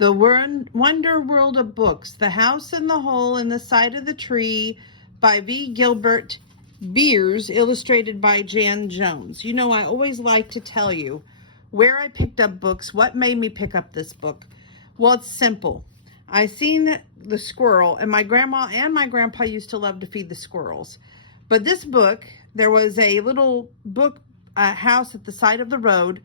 The Wonder World of Books, The House in the Hole in the Side of the Tree by Gilbert, Beers, illustrated by Jan Jones. You know, I always like to tell you where I picked up books, what made me pick up this book. Well, it's simple. I seen the squirrel, and my grandma and my grandpa used to love to feed the squirrels. But this book, there was a little book house at the side of the road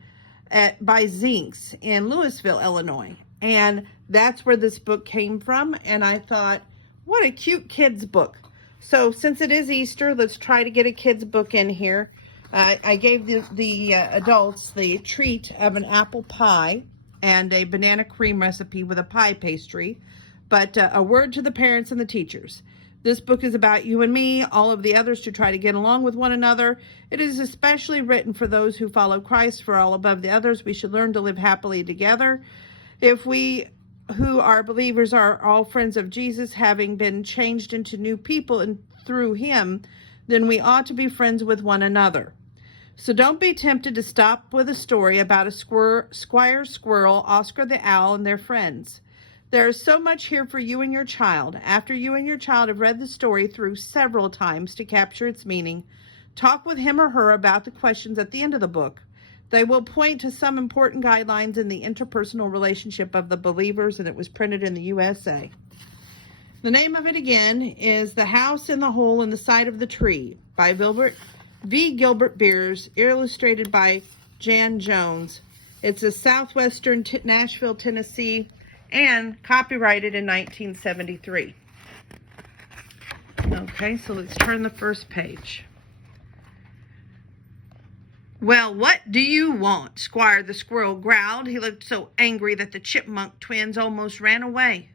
by Zinks in Louisville, Illinois. And that's where this book came from. And I thought, what a cute kid's book. So since it is Easter, let's try to get a kid's book in here. I gave the adults the treat of an apple pie and a banana cream recipe with a pie pastry. But a word to the parents and the teachers. This book is about you and me, all of the others, to try to get along with one another. It is especially written for those who follow Christ. For all above the others, we should learn to live happily together. If we who are believers are all friends of Jesus, having been changed into new people and through him, then we ought to be friends with one another. So don't be tempted to stop with a story about a Squire Squirrel, Oscar the Owl, and their friends. There is so much here for you and your child. After you and your child have read the story through several times to capture its meaning, talk with him or her about the questions at the end of the book. They will point to some important guidelines in the interpersonal relationship of the believers, and it was printed in the USA. The name of it again is The House in the Hole in the Side of the Tree by Gilbert Beers, illustrated by Jan Jones. It's a southwestern Nashville, Tennessee, and copyrighted in 1973. Okay, so let's turn the first page. Well, what do you want? Squire the Squirrel growled. He looked so angry that the Chipmunk twins almost ran away.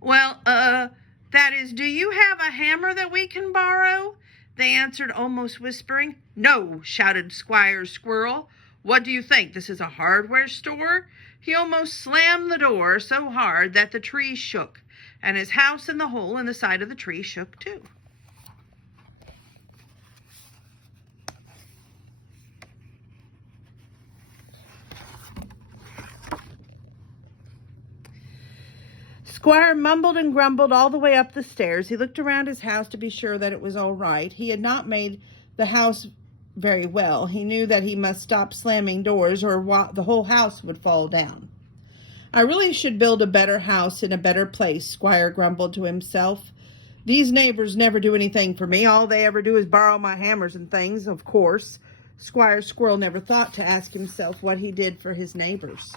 Well, that is, do you have a hammer that we can borrow? They answered, almost whispering. No, shouted Squire Squirrel. What do you think? This is a hardware store? He almost slammed the door so hard that the tree shook, and his house in the hole in the side of the tree shook too. Squire mumbled and grumbled all the way up the stairs. He looked around his house to be sure that it was all right. He had not made the house very well. He knew that he must stop slamming doors or the whole house would fall down. I really should build a better house in a better place, Squire grumbled to himself. These neighbors never do anything for me. All they ever do is borrow my hammers and things, of course. Squire Squirrel never thought to ask himself what he did for his neighbors.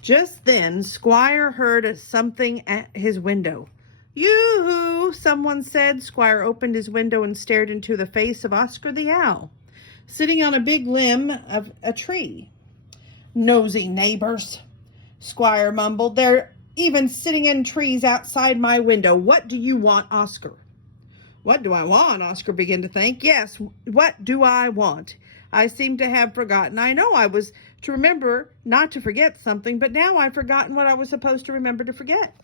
Just then, Squire heard something at his window. Yoo-hoo, someone said. Squire opened his window and stared into the face of Oscar the Owl, sitting on a big limb of a tree. Nosy neighbors, Squire mumbled. They're even sitting in trees outside my window. What do you want, Oscar? What do I want? Oscar began to think. Yes, what do I want? I seem to have forgotten. I know I was to remember not to forget something, but now I've forgotten what I was supposed to remember to forget.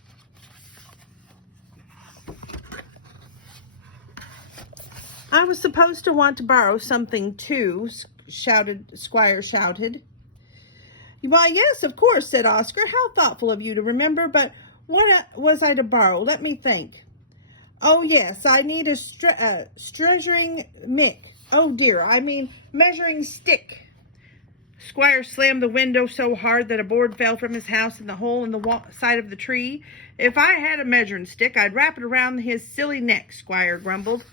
I was supposed to want to borrow something too, Squire shouted. Why, yes, of course, said Oscar. How thoughtful of you to remember, but what was I to borrow? Let me think. Oh, yes, I need a measuring stick. Squire slammed the window so hard that a board fell from his house in the hole in the side of the tree. If I had a measuring stick, I'd wrap it around his silly neck, Squire grumbled.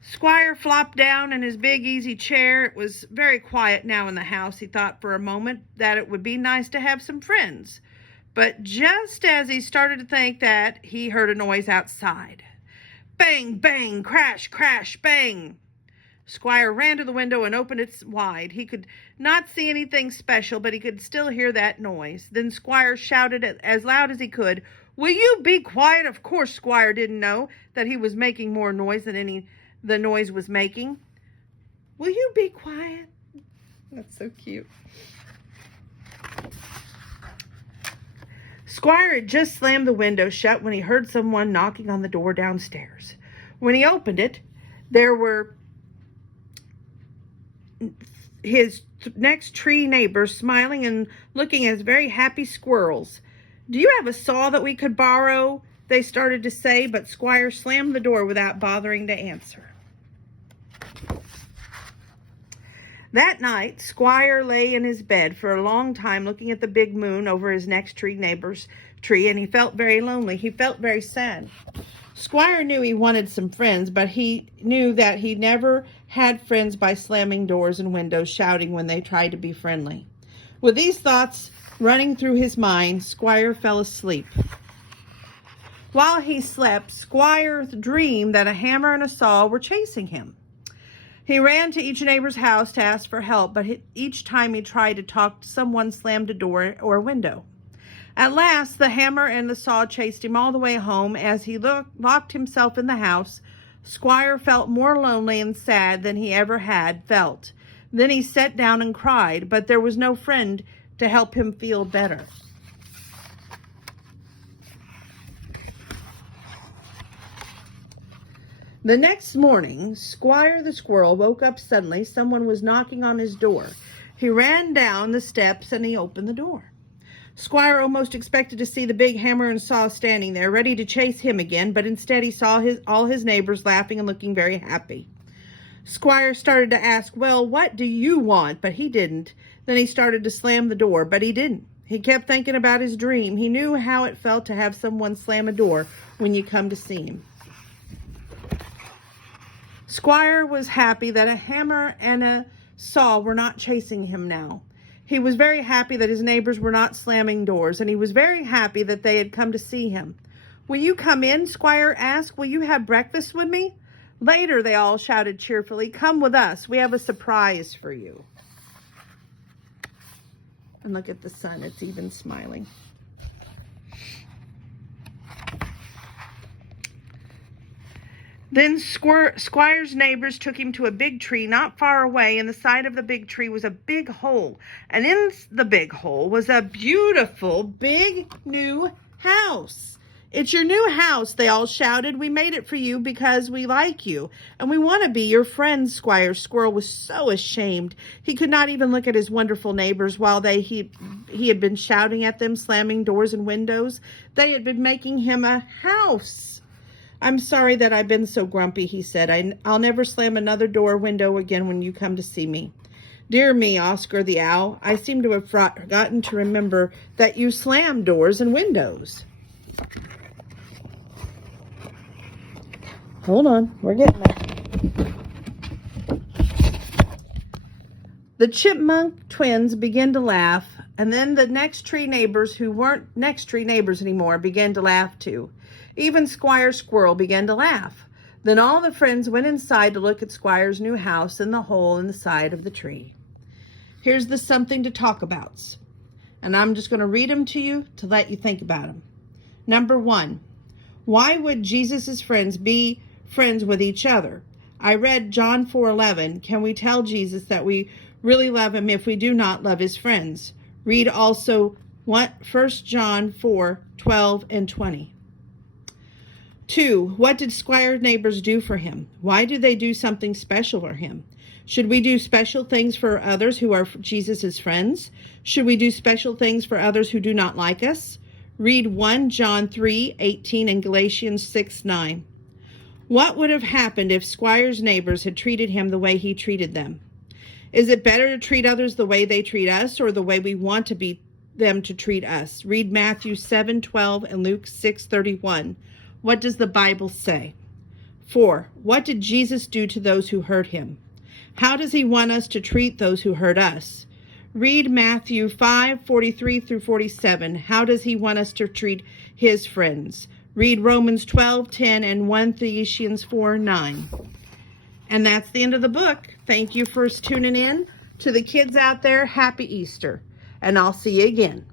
Squire flopped down in his big easy chair. It was very quiet now in the house. He thought for a moment that it would be nice to have some friends. But just as he started to think that, he heard a noise outside. Bang, bang, crash, crash, bang. Squire ran to the window and opened it wide. He could not see anything special, but he could still hear that noise. Then Squire shouted as loud as he could, Will you be quiet? Of course, Squire didn't know that he was making more noise than the noise was making. Will you be quiet? That's so cute. Squire had just slammed the window shut when he heard someone knocking on the door downstairs. When he opened it, there were his next tree neighbors, smiling and looking as very happy squirrels. "Do you have a saw that we could borrow?" they started to say, but Squire slammed the door without bothering to answer. That night, Squire lay in his bed for a long time looking at the big moon over his next tree neighbor's tree, and he felt very lonely. He felt very sad. Squire knew he wanted some friends, but he knew that he never had friends by slamming doors and windows, shouting when they tried to be friendly. With these thoughts running through his mind, Squire fell asleep. While he slept, Squire dreamed that a hammer and a saw were chasing him. He ran to each neighbor's house to ask for help, but each time he tried to talk, someone slammed a door or a window. At last, the hammer and the saw chased him all the way home. As he locked himself in the house, Squire felt more lonely and sad than he ever had felt. Then he sat down and cried, but there was no friend to help him feel better. The next morning, Squire the squirrel woke up suddenly. Someone was knocking on his door. He ran down the steps and he opened the door. Squire almost expected to see the big hammer and saw standing there, ready to chase him again, but instead he saw all his neighbors laughing and looking very happy. Squire started to ask, "Well, what do you want?" But he didn't. Then he started to slam the door, but he didn't. He kept thinking about his dream. He knew how it felt to have someone slam a door when you come to see him. Squire was happy that a hammer and a saw were not chasing him now. He was very happy that his neighbors were not slamming doors, and he was very happy that they had come to see him. "Will you come in?" Squire asked. "Will you have breakfast with me?" "Later," they all shouted cheerfully. "Come with us. We have a surprise for you." And look at the sun. It's even smiling. Then Squire's neighbors took him to a big tree not far away. In the side of the big tree was a big hole. And in the big hole was a beautiful, big, new house. "It's your new house," they all shouted. "We made it for you because we like you, and we want to be your friends." Squire Squirrel was so ashamed. He could not even look at his wonderful neighbors while he had been shouting at them, slamming doors and windows. They had been making him a house. "I'm sorry that I've been so grumpy," he said. I'll never slam another door or window again when you come to see me." "Dear me, Oscar the Owl, I seem to have forgotten to remember that you slam doors and windows." Hold on, we're getting there. The Chipmunk twins began to laugh, and then the next tree neighbors, who weren't next tree neighbors anymore, began to laugh too. Even Squire Squirrel began to laugh. Then all the friends went inside to look at Squire's new house and the hole in the side of the tree. Here's the something to talk abouts, and I'm just going to read them to you to let you think about them. Number 1, why would Jesus' friends be friends with each other? I read John 4:11. Can we tell Jesus that we really love him if we do not love his friends? Read also 1 John 4:12 and 20. 2, what did Squire's neighbors do for him? Why did they do something special for him? Should we do special things for others who are Jesus' friends? Should we do special things for others who do not like us? Read 1 John 3:18 and Galatians 6:9. What would have happened if Squire's neighbors had treated him the way he treated them? Is it better to treat others the way they treat us or the way we want them to treat us? Read Matthew 7:12 and Luke 6:31. What does the Bible say? 4, what did Jesus do to those who hurt him? How does he want us to treat those who hurt us? Read Matthew 5:43 through 47. How does he want us to treat his friends? Read Romans 12:10 and 1 Thessalonians 4:9. And that's the end of the book. Thank you for tuning in. To the kids out there, happy Easter. And I'll see you again.